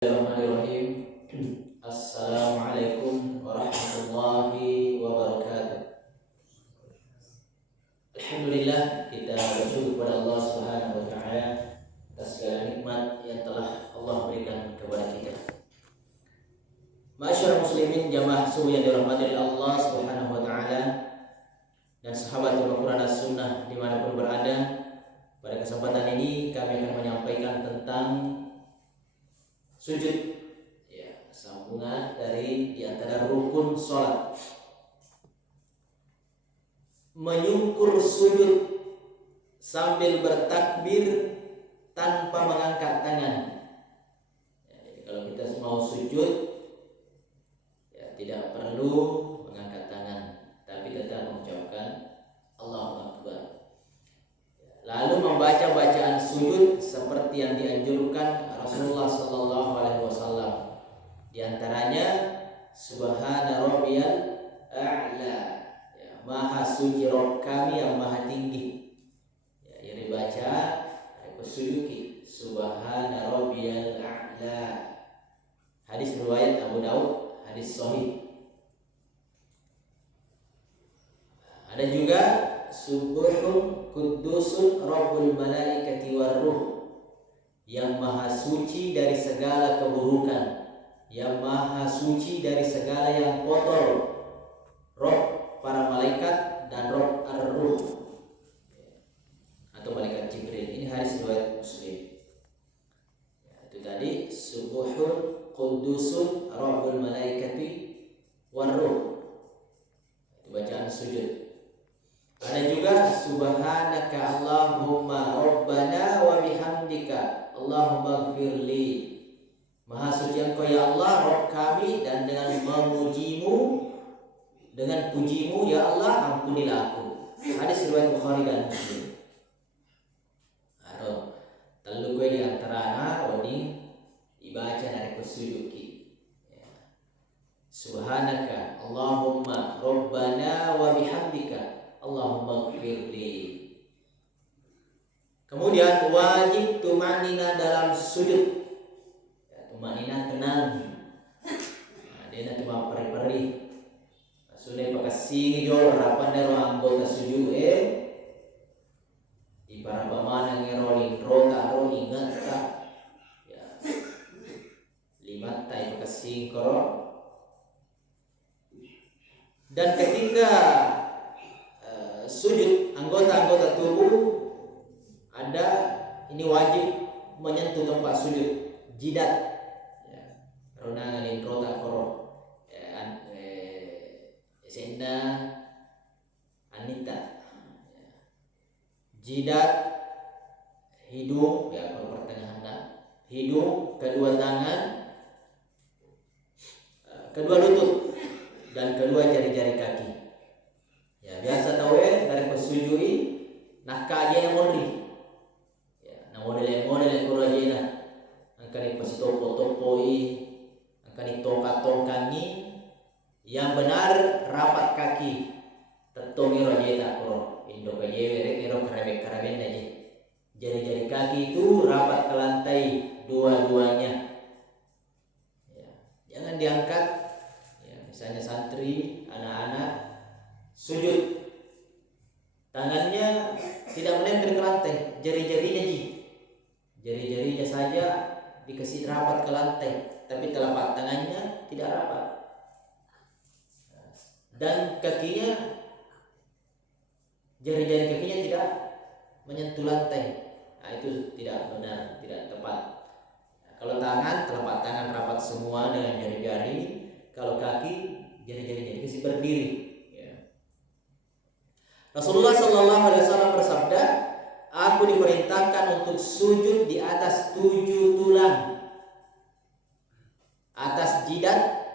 Bismillahirrahmanirrahim. Assalamualaikum warahmatullahi wabarakatuh. Alhamdulillah, kita bersyukur kepada Allah Subhanahu wa taala atas segala nikmat yang telah Allah berikan kepada kita. Ma'asyiral muslimin, jamaah subuh yang dirahmati oleh Allah Subhanahu wa taala dan sahabat Al-Qur'an As-Sunnah dimanapun berada, pada kesempatan ini kami akan menyampaikan tentang sujud, ya, sambungan dari diantara rukun sholat. Menyungkur sujud sambil bertakbir tanpa mengangkat tangan. Ya, jadi kalau kita mau sujud, ya, tidak perlu mengangkat tangan, tapi tetap mengucapkan Allahu Akbar. Lalu membaca bacaan sujud seperti yang dianjurkan Rasulullah Sallallahu Alaihi Wasallam. Di antaranya Subhana Rabbiyal A'la, ya, Maha Suci Rabb kami yang Maha Tinggi. Ya, ini baca sujuki Subhana Rabbiyal A'la. Hadis riwayat Abu Daud, hadis sahih. Ada juga Subuhun Kudusun Rabbul Malaikati Warruh, yang maha suci dari segala keburukan, yang maha suci dari segala yang kotor, Roh para malaikat dan Roh ar-ruh atau malaikat Jibril. Ini hadis riwayat Muslim. Ya, itu tadi Subuhun Kudusun Rabbul Malaikati Warruh, itu bacaan sujud. Ada juga Subhanaka Allahumma Rabbana wa bihamdika Allahumma gfirli. Maha suci Engkau ya Allah Rabb kami, dan dengan memujimu, dengan pujimu ya Allah ampunilah aku. Hadis riwayat Bukhari dan Muslim. Aduh, telu gue di antara anak wani dibaca dari kusujuki, ya. Subhanaka Allahumma Rabbana wa bihamdika Allahumma gfirli. Kemudian wajib tumanina dalam sujud, ya, tumanina tenang. Nah, dia cuma peri-peri. Sudah pakai sini jol rapan dari anggota sujud di para pemana ngerolin rota ro ingat tak, ya, lima tai pakai singkro. Dan ketika sujud, anggota-anggota tubuh ada ini wajib menyentuh tempat sujud, jidat, ya, ronangan rota koro, senda anita, ya. Jidat, hidung, ya, kalau pertengahan hidung, kedua tangan, kedua lutut, dan kedua jari-jari kaki. Ya, biasa tahu dari persujui nak kaji yang modri, ya, na model yang kurajina, angkani pasitopo-topoi, angkani toka-tokani, yang benar rapat kaki, tetongi rajeta koro, indo kajewe ero karabe aja. Jari-jari kaki itu rapat ke lantai dua-duanya, ya, jangan diangkat, ya, misalnya santri, anak-anak sujud, tangannya tidak menempel ke lantai, jari-jarinya saja dikasih rapat ke lantai, tapi telapak tangannya tidak rapat, dan kakinya, jari-jari kakinya tidak menyentuh lantai. Nah, itu tidak benar, tidak tepat. Nah, kalau tangan, telapak tangan rapat semua dengan jari-jari. Kalau kaki, jari-jarinya dikasih berdiri. Rasulullah Sallallahu Alaihi Wasallam bersabda, aku diperintahkan untuk sujud di atas 7 tulang, atas jidat,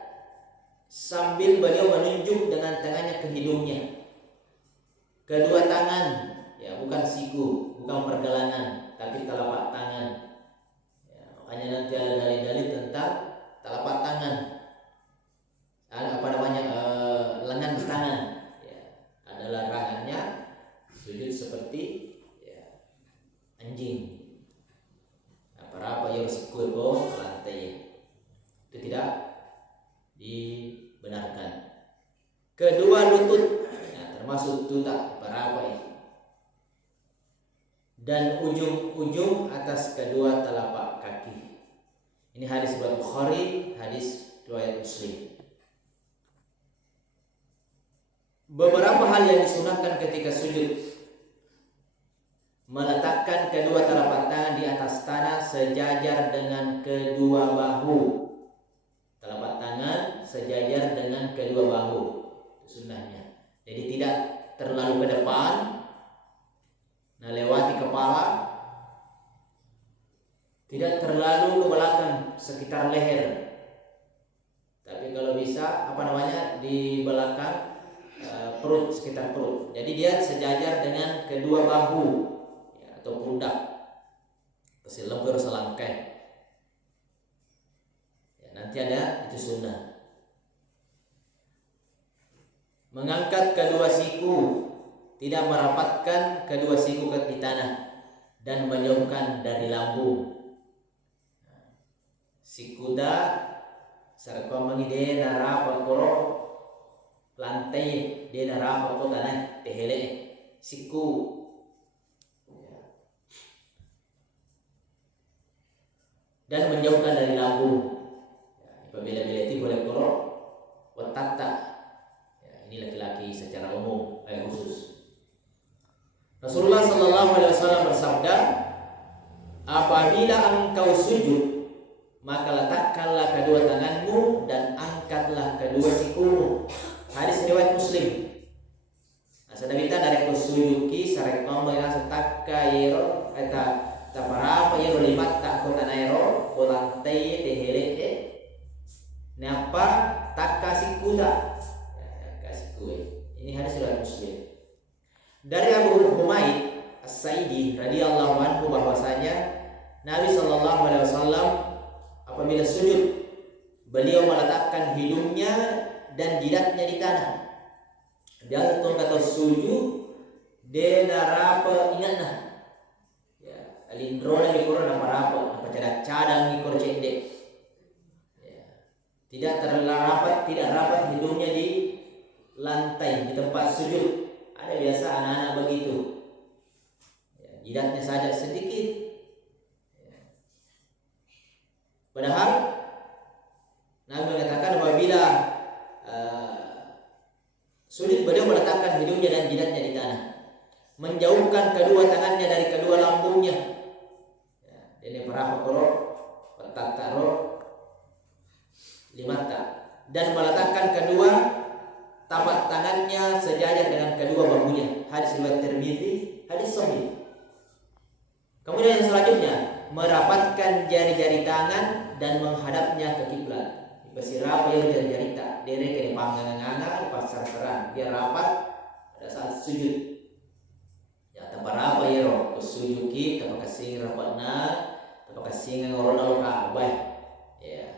sambil beliau menunjuk dengan tangannya ke hidungnya. Kedua tangan, ya, bukan siku, bukan pergelangan, tapi telapak tangan. Ya, makanya nanti ada dalil-dalil tentang telapak tangan. Apa namanya, lengan tangan. Adalah larangannya sujud seperti, ya, anjing. Apa-apa ya resiko lantai. kedua lutut, ya, termasuk tutak para apa ini, dan ujung-ujung atas kedua telapak kaki. Ini hadis riwayat Bukhari, hadis riwayat Muslim. Beberapa hal yang disunahkan ketika sujud: meletakkan kedua telapak tangan di atas tanah sejajar dengan kedua bahu. Telapak tangan sejajar dengan kedua bahu, itu sunnahnya. Jadi tidak terlalu ke depan, nah lewati kepala, tidak terlalu ke belakang sekitar leher. Tapi kalau bisa di belakang perut, sekitar perut. Jadi dia sejajar dengan kedua bahu, ya, atau pundak, kesilebur selangkai. Nanti ada itu sunnah. Mengangkat kedua siku, tidak merapatkan kedua siku di tanah, dan menjauhkan dari lambung. Sikuda sarko mangide narapa koro lantai de narapa ko tanah tehele siku. Dan menjauhkan dari lambung. Apabila itu boleh koro watata, ya, ini laki-laki secara umum, khusus. Rasulullah Sallallahu Alaihi Wasallam bersabda, apabila engkau sujud, maka letakkanlah kedua tanganmu dan angkatlah kedua sikumu. Hadis riwayat Muslim. Sedabita dari kusujuki sarekom ina setakka yero eta taparapa yero limat tak kota nairo kolantai tehele napa tak kasih kuda, ya, kasih kue. Ini hadis riwayat Muslim. Dari Abu Humaid As-Sa'idi radhiyallahu anhu bahwasanya Nabi sallallahu alaihi wasallam apabila sujud, beliau meletakkan hidungnya dan jidatnya di tanah. Dia kata sujud de narapa ingatna. Ya, alindrona di Quran apa cadang di Quran cendek. Tidak rapat hidungnya di lantai, di tempat sujud. Ada biasa anak-anak begitu, ya, jidatnya saja sedikit, ya. Padahal Nabi mengatakan apabila sujud, beliau meletakkan hidungnya dan jidatnya di tanah, menjauhkan kedua tangannya dari kedua lambungnya, ya, ini para pekoro petataro limata, dan meletakkan kedua tapak tangannya sejajar dengan kedua bahunya. Hadis riwayat Tirmidzi, hadis sahih. Kemudian yang selanjutnya, merapatkan jari-jari tangan dan menghadapnya ke kiblat. Pesirapa yang jari-jari tak dere ke panggangan pasar serang, biar rapat pada saat sujud. Ya taparapa ya ro kusujuki tapaka sing rapatna, tapaka sing ngorona ka baik. Ya.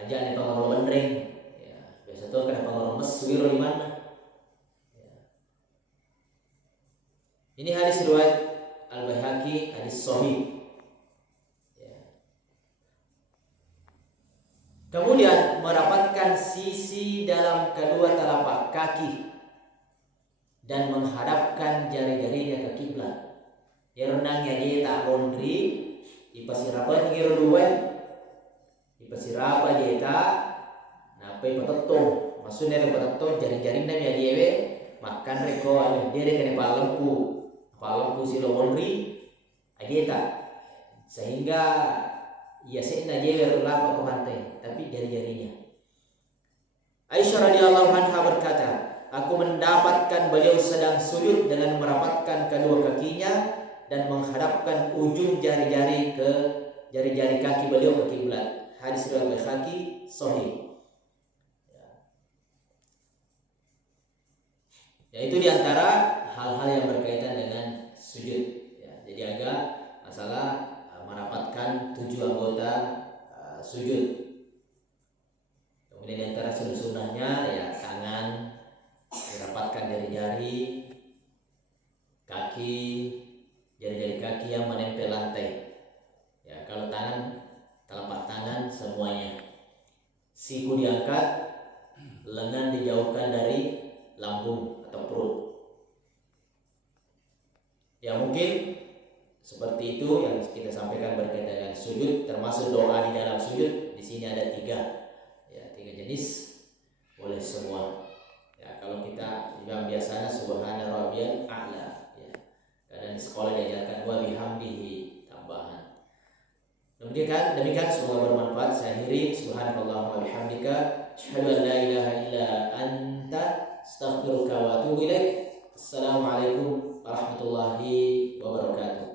Aja nih pengorong mendring, ya, biasa tuh kena pengorong meswiro di mana. Ya. Ini hadis riwayat Al-Baihaqi, hadis sahih. Ya. Kemudian merapatkan sisi dalam kedua telapak kaki dan menghadapkan jari-jarinya ke kiblat. Ya renangnya dia tak bondri, ipasirapan ngiro dua. Pasirapa jeta napai patatong, maksudnya ada patatong jari-jari dan ya diewe makan reko anu dia kena palempu silo monri ajeta, sehingga ya sehingga dia berlapa ke pantai tapi jari-jarinya. Aisyah radhiyallahu anha berkata, aku mendapatkan beliau sedang sujud dengan merapatkan kedua kakinya dan menghadapkan ujung jari-jari kaki beliau ke kiblat. Hadis riwayat Baihaqi sahih. Ya itu diantara hal-hal yang berkaitan dengan sujud. Ya, jadi agak masalah merapatkan 7 anggota sujud. Kemudian diantara sunnah-sunnahnya ya tangan dirapatkan jari-jari, kaki, jari-jari kaki yang menempel lantai. Ya kalau tangan, telapak tangan semuanya. siku diangkat, lengan dijauhkan dari lambung atau perut. Ya mungkin seperti itu yang kita sampaikan berkaitan dengan sujud, termasuk doa di dalam sujud. Di sini ada tiga jenis, boleh semua. Ya, kalau kita yang biasanya subhana rabbiyal a'la, ya. Kadang di sekolah diajarkan wa bihamdihi tambahan. Demikian semoga bermanfaat. Saya akhiri, subhanakallahumma wa bihamdika asyhadu an la ilaha illa anta astaghfiruka wa atubu ilaik. Assalamualaikum warahmatullahi wabarakatuh.